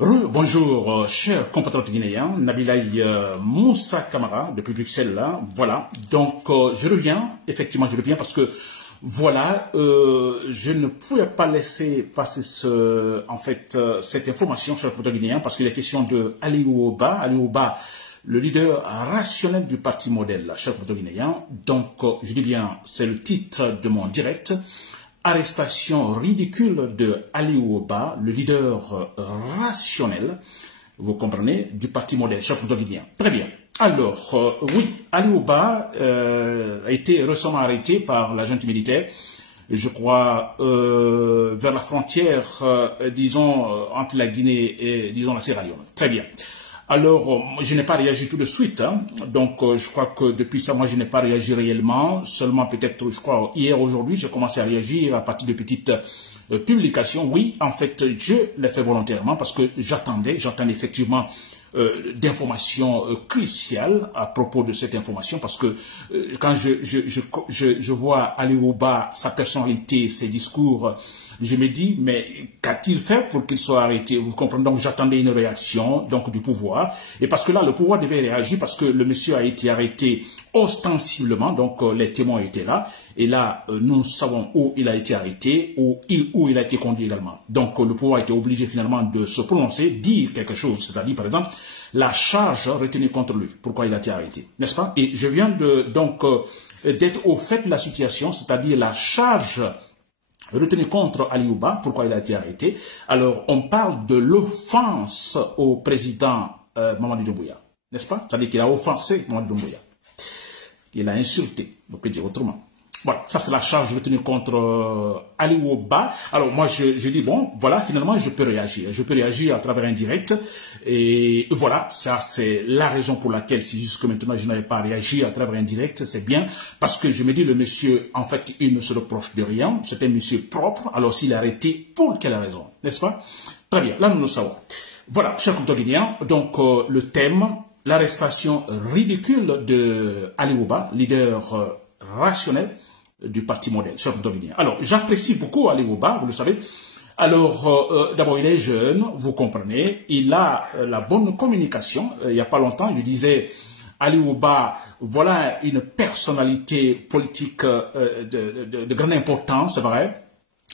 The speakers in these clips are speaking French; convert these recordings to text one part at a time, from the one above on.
Bonjour, chers compatriotes guinéens, Nabilaï Moussa Kamara depuis Bruxelles, là, voilà. Donc, je reviens parce que, voilà, je ne pouvais pas laisser passer cette information, chers compatriotes guinéens, parce qu'il est question de Aliou Ba, le leader rationnel du parti modèle, chers compatriotes guinéens. Donc, je dis bien, c'est le titre de mon direct. Arrestation ridicule de Aliou Ba, le leader rationnel, vous comprenez, du parti modèle, chers compatriotes guinéens. Très bien. Alors, oui, Aliou Ba a été récemment arrêté par la junte militaire, je crois, vers la frontière, disons, entre la Guinée et, disons, la Sierra Leone. Très bien. Alors, je n'ai pas réagi tout de suite, hein. Donc je crois que depuis ça, moi, je n'ai pas réagi réellement, seulement peut-être, je crois, hier, aujourd'hui, j'ai commencé à réagir à partir de petites publications. Oui, en fait, je l'ai fait volontairement parce que j'attendais effectivement d'informations cruciales à propos de cette information, parce que quand je vois Aliou Ba, sa personnalité, ses discours, je me dis, mais qu'a-t-il fait pour qu'il soit arrêté? Vous comprenez? Donc j'attendais une réaction donc du pouvoir, et parce que là le pouvoir devait réagir, parce que le monsieur a été arrêté ostensiblement, donc les témoins étaient là, et là nous savons où il a été arrêté, où il a été conduit également. Donc le pouvoir était obligé finalement de se prononcer, dire quelque chose, c'est-à-dire par exemple la charge retenue contre lui, pourquoi il a été arrêté, n'est-ce pas? Et je viens d'être au fait de la situation, c'est-à-dire la charge retenu contre Aliou Ba, pourquoi il a été arrêté. Alors, on parle de l'offense au président Mamadou Doumbouya, n'est-ce pas? C'est-à-dire qu'il a offensé Mamadou Doumbouya. Il a insulté, on peut dire autrement. Voilà, ça c'est la charge retenue contre Aliou Ba. Alors moi je dis bon, voilà, finalement je peux réagir à travers un direct, et voilà, ça c'est la raison pour laquelle si jusque maintenant je n'avais pas réagi à travers un direct, c'est bien, parce que je me dis le monsieur, en fait il ne se reproche de rien, c'est un monsieur propre, alors s'il est arrêté, pour quelle raison, n'est-ce pas? Très bien, là nous le savons. Voilà, chers compatriotes guinéens, donc le thème, l'arrestation ridicule de Aliou Ba, leader rationnel du parti modèle, chers compatriotes guinéens. Alors, j'apprécie beaucoup Aliou Ba, vous le savez. Alors, d'abord, il est jeune, vous comprenez, il a la bonne communication. Il n'y a pas longtemps, je disais, Aliou Ba, voilà une personnalité politique de grande importance, c'est vrai.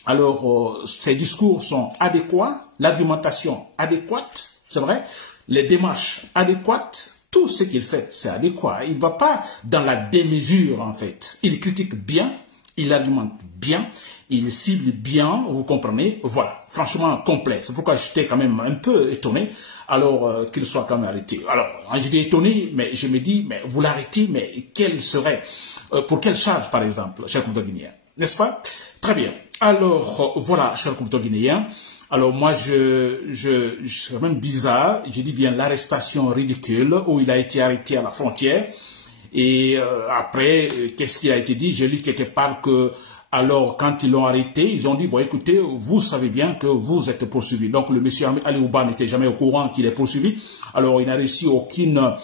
Alors, ses discours sont adéquats, l'argumentation adéquate, c'est vrai, les démarches adéquates. Tout ce qu'il fait, c'est adéquat. Il ne va pas dans la démesure, en fait. Il critique bien, il argumente bien, il cible bien, vous comprenez. Voilà, franchement complet. C'est pourquoi j'étais quand même un peu étonné, alors qu'il soit quand même arrêté. Alors, je dis étonné, mais je me dis, mais vous l'arrêtez, mais quelle serait, pour quelle charge, par exemple, chers compatriotes guinéens, n'est-ce pas? Très bien. Alors, voilà, chers compatriotes guinéens. Alors moi, c'est même bizarre, je dis bien l'arrestation ridicule où il a été arrêté à la frontière. Et après, qu'est-ce qui a été dit? J'ai lu quelque part que, alors quand ils l'ont arrêté, ils ont dit, bon écoutez, vous savez bien que vous êtes poursuivi. Donc le monsieur Aliou Ba n'était jamais au courant qu'il est poursuivi. Alors il n'a reçu aucune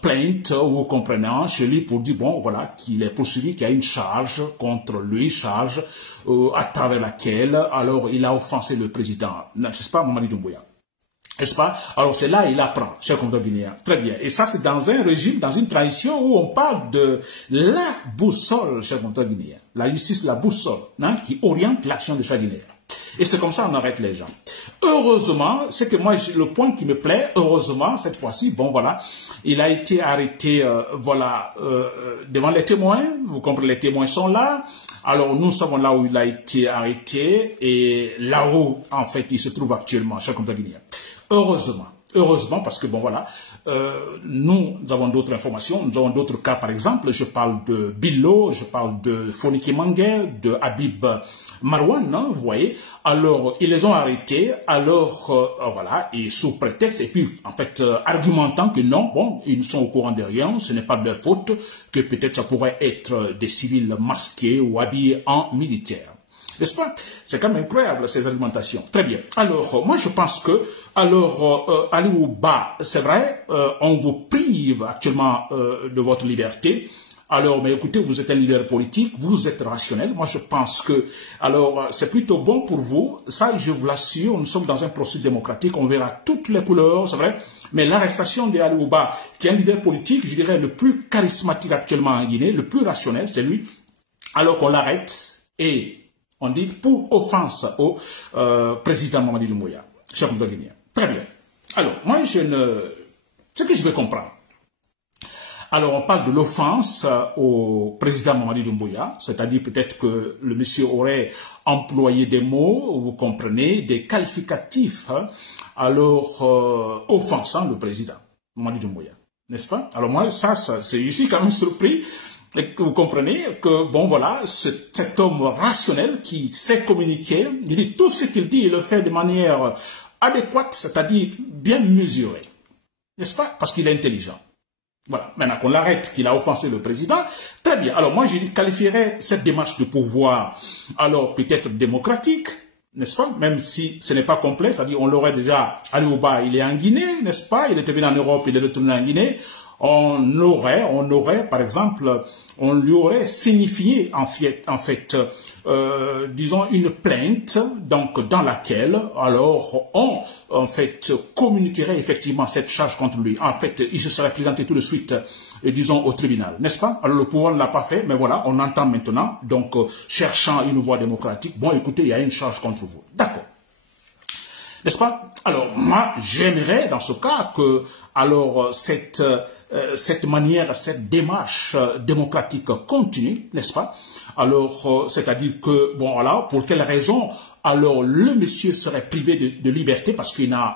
plainte, vous comprenez, chez lui pour dire, bon voilà, qu'il est poursuivi, qu'il y a une charge contre lui, charge à travers laquelle, alors il a offensé le président, n'est-ce pas, Mamadou Doumbouya? N'est-ce pas? Alors c'est là il apprend, chers compatriotes guinéens. Très bien. Et ça c'est dans un régime, dans une tradition où on parle de la boussole, chers compatriotes guinéens. La justice, la boussole, hein, qui oriente l'action de chaque Guinéen. Et c'est comme ça qu'on arrête les gens. Heureusement, c'est que moi, le point qui me plaît, heureusement, cette fois-ci, bon voilà, il a été arrêté, voilà, devant les témoins. Vous comprenez, les témoins sont là. Alors, nous savons là où il a été arrêté et là où, en fait, il se trouve actuellement, chers compatriotes guinéens. Heureusement, parce que bon voilà, nous avons d'autres informations, nous avons d'autres cas, par exemple, je parle de Billo, je parle de Foniki Manguer, de Habib Marwan, hein, vous voyez. Alors, ils les ont arrêtés, alors, voilà, et sous prétexte, et puis, en fait, argumentant que non, bon, ils sont au courant de rien, ce n'est pas de leur faute, que peut-être ça pourrait être des civils masqués ou habillés en militaire. N'est-ce pas? C'est quand même incroyable, ces argumentations. Très bien. Alors, moi, je pense que, alors, Aliou Ba, c'est vrai, on vous prive actuellement de votre liberté Alors, mais écoutez, vous êtes un leader politique, vous êtes rationnel. Moi, je pense que, alors, c'est plutôt bon pour vous. Ça, je vous l'assure, nous sommes dans un processus démocratique, on verra toutes les couleurs, c'est vrai. Mais l'arrestation d'Ali Ouba, qui est un leader politique, je dirais, le plus charismatique actuellement en Guinée, le plus rationnel, c'est lui. Alors qu'on l'arrête et on dit pour offense au président Mamadi Doumbouya, cher compatriote guinéen. Très bien. Alors, moi, ce que je veux comprendre. Alors, on parle de l'offense au président Mamadi Doumbouya, c'est-à-dire peut-être que le monsieur aurait employé des mots, vous comprenez, des qualificatifs, alors offensant le président Mamadi Doumbouya, n'est-ce pas? Alors moi, je suis quand même surpris, et que vous comprenez que, bon voilà, cet homme rationnel qui sait communiquer, il dit tout ce qu'il dit, il le fait de manière adéquate, c'est-à-dire bien mesurée, n'est-ce pas? Parce qu'il est intelligent. Voilà, maintenant qu'on l'arrête, qu'il a offensé le président, très bien. Alors moi, je qualifierais cette démarche de pouvoir, alors peut-être démocratique, n'est-ce pas? Même si ce n'est pas complet, c'est-à-dire on l'aurait déjà, Ali Ouba, il est en Guinée, n'est-ce pas? Il était venu en Europe, il est retourné en Guinée. On aurait, par exemple, on lui aurait signifié, en fait, disons, une plainte, donc, dans laquelle, alors, on, en fait, communiquerait effectivement cette charge contre lui. En fait, il se serait présenté tout de suite, disons, au tribunal, n'est-ce pas? Alors, le pouvoir ne l'a pas fait, mais voilà, on entend maintenant, donc, cherchant une voie démocratique, bon, écoutez, il y a une charge contre vous. D'accord. N'est-ce pas? Alors, moi, j'aimerais, dans ce cas, que, alors, cette manière, cette démarche démocratique continue, n'est-ce pas? Alors, c'est-à-dire que, bon, voilà, pour quelle raison, alors, le monsieur serait privé de liberté parce qu'il n'a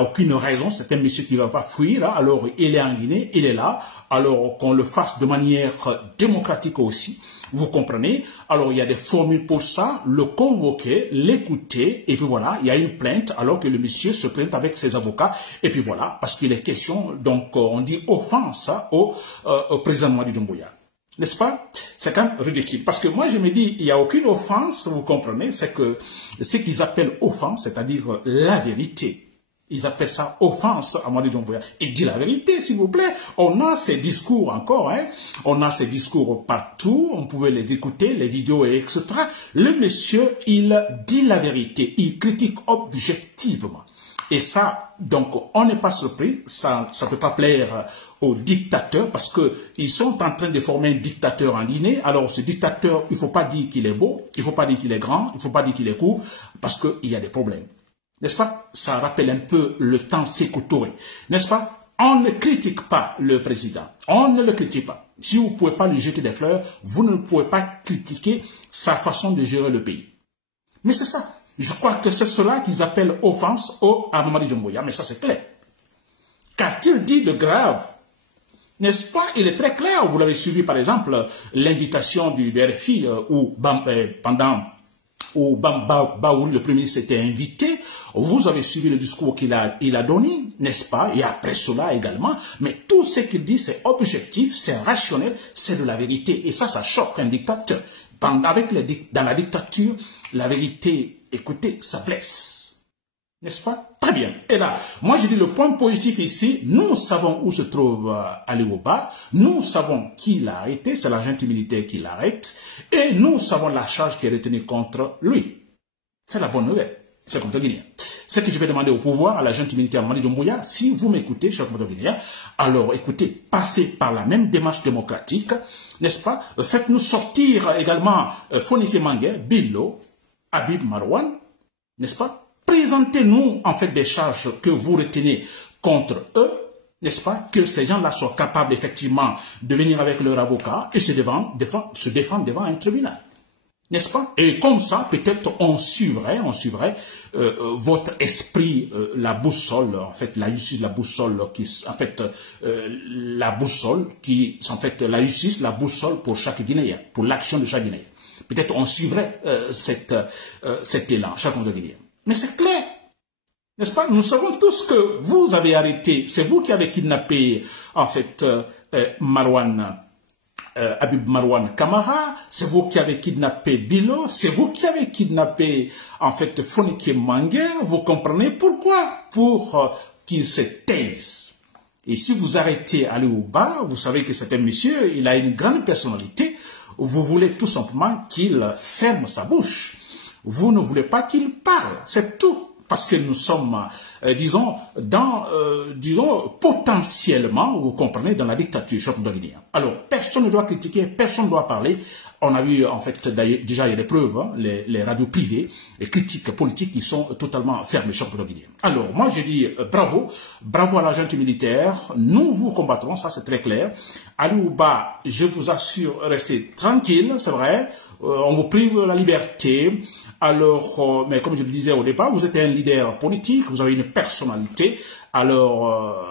aucune raison, c'est un monsieur qui ne va pas fuir, hein, alors il est en Guinée, il est là, alors qu'on le fasse de manière démocratique aussi, vous comprenez? Alors, il y a des formules pour ça, le convoquer, l'écouter, et puis voilà, il y a une plainte, alors que le monsieur se présente avec ses avocats, et puis voilà, parce qu'il est question, donc, on dit offense hein, au président Mamadi Doumbouya. N'est-ce pas? C'est quand même ridicule. Parce que moi, je me dis, il n'y a aucune offense, vous comprenez, c'est que ce qu'ils appellent offense, c'est-à-dire la vérité. Ils appellent ça offense à Mamadi Doumbouya. Il dit la vérité, s'il vous plaît. On a ces discours encore, hein. On a ces discours partout. On pouvait les écouter, les vidéos, etc. Le monsieur, il dit la vérité. Il critique objectivement. Et ça, donc, on n'est pas surpris, ça ne peut pas plaire aux dictateurs parce qu'ils sont en train de former un dictateur en Guinée. Alors, ce dictateur, il ne faut pas dire qu'il est beau, il ne faut pas dire qu'il est grand, il ne faut pas dire qu'il est court, parce qu'il y a des problèmes. N'est-ce pas? Ça rappelle un peu le temps Sékou Touré. N'est-ce pas? On ne critique pas le président. On ne le critique pas. Si vous ne pouvez pas lui jeter des fleurs, vous ne pouvez pas critiquer sa façon de gérer le pays. Mais c'est ça. Je crois que c'est cela qu'ils appellent offense à Mamadi Doumbouya, mais ça c'est clair. Qu'a-t-il dit de grave? N'est-ce pas? Il est très clair, vous l'avez suivi par exemple, l'invitation du BRFI où Bamba Baouri, le Premier ministre, était invité. Vous avez suivi le discours qu'il a donné, n'est-ce pas? Et après cela également. Mais tout ce qu'il dit, c'est objectif, c'est rationnel, c'est de la vérité. Et ça choque un dictateur. Dans la dictature, la vérité, écoutez, ça blesse. N'est-ce pas? Très bien. Et là, moi je dis le point positif ici, nous savons où se trouve Ali Ouba, nous savons qui l'a arrêté, c'est l'agent militaire qui l'arrête, et nous savons la charge qui est retenue contre lui. C'est la bonne nouvelle, cher compatriote guinéen. Ce que je vais demander au pouvoir, à l'agent militaire Mamadi Doumbouya, si vous m'écoutez, cher compatriote guinéen, alors écoutez, passez par la même démarche démocratique, n'est-ce pas? Faites-nous sortir également Fonike Mangué, Billo, Habib Marwan, n'est-ce pas? Présentez-nous en fait des charges que vous retenez contre eux, n'est-ce pas? Que ces gens-là soient capables effectivement de venir avec leur avocat et se défendre devant un tribunal. N'est-ce pas? Et comme ça, peut-être on suivrait votre esprit, la boussole, en fait, la justice, la boussole, la justice, la boussole pour chaque Guinéen, pour l'action de chaque Guinéen. Peut-être on suivrait cet élan, chaque Guinéen. Mais c'est clair, n'est-ce pas? Nous savons tous que vous avez arrêté, c'est vous qui avez kidnappé, en fait, Habib Marwan Kamara, c'est vous qui avez kidnappé Bilo, c'est vous qui avez kidnappé, en fait, Fonike Mangué, vous comprenez pourquoi? Pour qu'il se taise. Et si vous arrêtez Ali Ouba, vous savez que c'est un monsieur, il a une grande personnalité, vous voulez tout simplement qu'il ferme sa bouche. Vous ne voulez pas qu'il parle, c'est tout. Parce que nous sommes, disons, potentiellement, vous comprenez, dans la dictature guinéenne. Alors, personne ne doit critiquer, personne ne doit parler. On a vu, en fait, déjà, il y a des preuves, hein, les radios privées, les critiques politiques qui sont totalement fermées sur le guinéen. Alors, moi, je dis bravo, bravo à la junte militaire. Nous vous combattrons, ça c'est très clair. Ali Ouba, je vous assure, restez tranquille, c'est vrai. On vous prive la liberté. Alors, mais comme je le disais au départ, vous êtes un leader politique, vous avez une personnalité. Alors,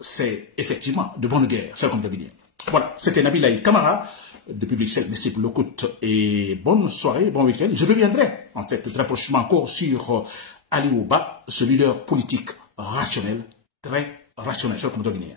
c'est effectivement de bonne guerre, cher comme Guinée. Voilà, c'était Nabil Camara depuis Bruxelles. Merci pour l'écoute et bonne soirée, bon week-end. Je reviendrai en fait très prochainement encore sur Ali Ouba, ce leader politique rationnel, très rationnel, cher comme Guinée.